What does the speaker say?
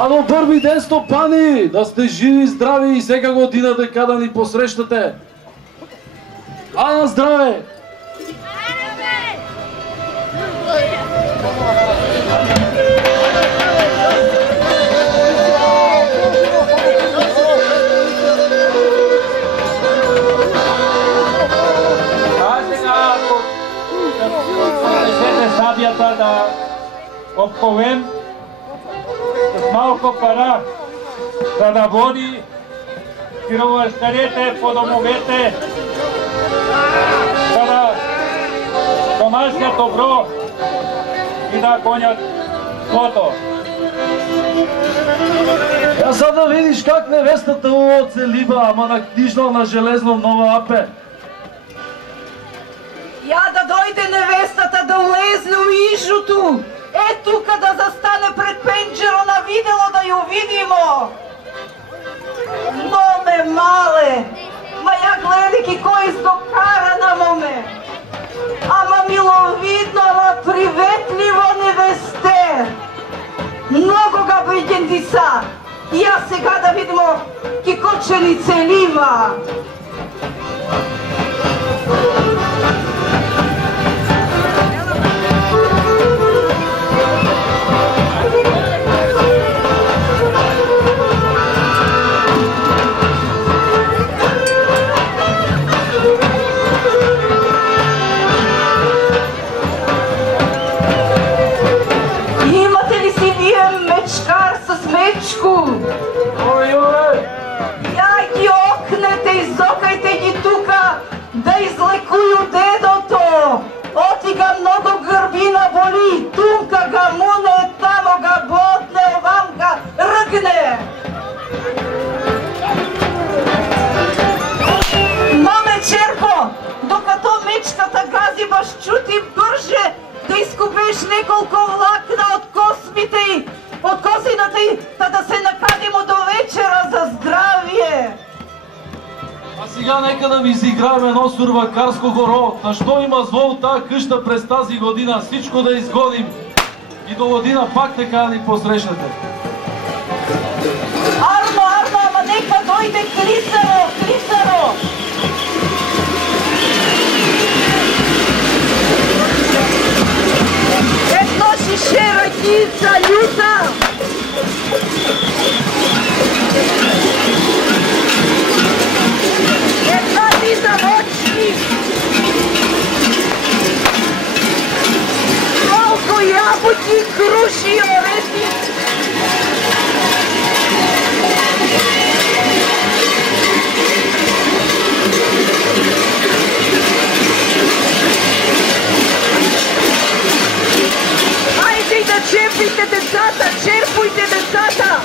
Ано първи ден стопани, да сте живи, здрави и всека година дека да ни посрещате. А на здраве! Сабията да обковем с малко пара, за да води пироварскарите по домовете, за да донасят добро и да гонят злото. А сега да видиш как невестата от целиба, ама на книжно на железно нова апе. Я да дойде невестата да улезне у ижото. Е тука да застане пред пенджеро на видело да ја видимо. Моме мале, ма ја гледајќи кој издокара на моме. Ама миловидно, ама приветливо невесте. Много га бриген са. И ја сега да видимо ки кочени целива. Ја ги окнете, изокајте ги тука, да излекуju дедото. Оти га много грбина боли, тумка га муне, тамо га бодне, овам га ръгне. Маме черко, докато мечката гази баш чути бърже да изкупеш неколко влакна от космите й, от косината й, та да се накадимо до вечера за здравие. А сега нека да ви изиграем едно сурвакарско хоро. Та що има зло от тази къща през тази година, всичко да изгоним и до година пак така да ни посрещнете. Арно, ама нека дойде Клисаро, Клисаро! Едно шише ракица, люта! Една виза ночник! Колко ябоки, круши и орехи! Хайде да черпите децата, черпуйте децата!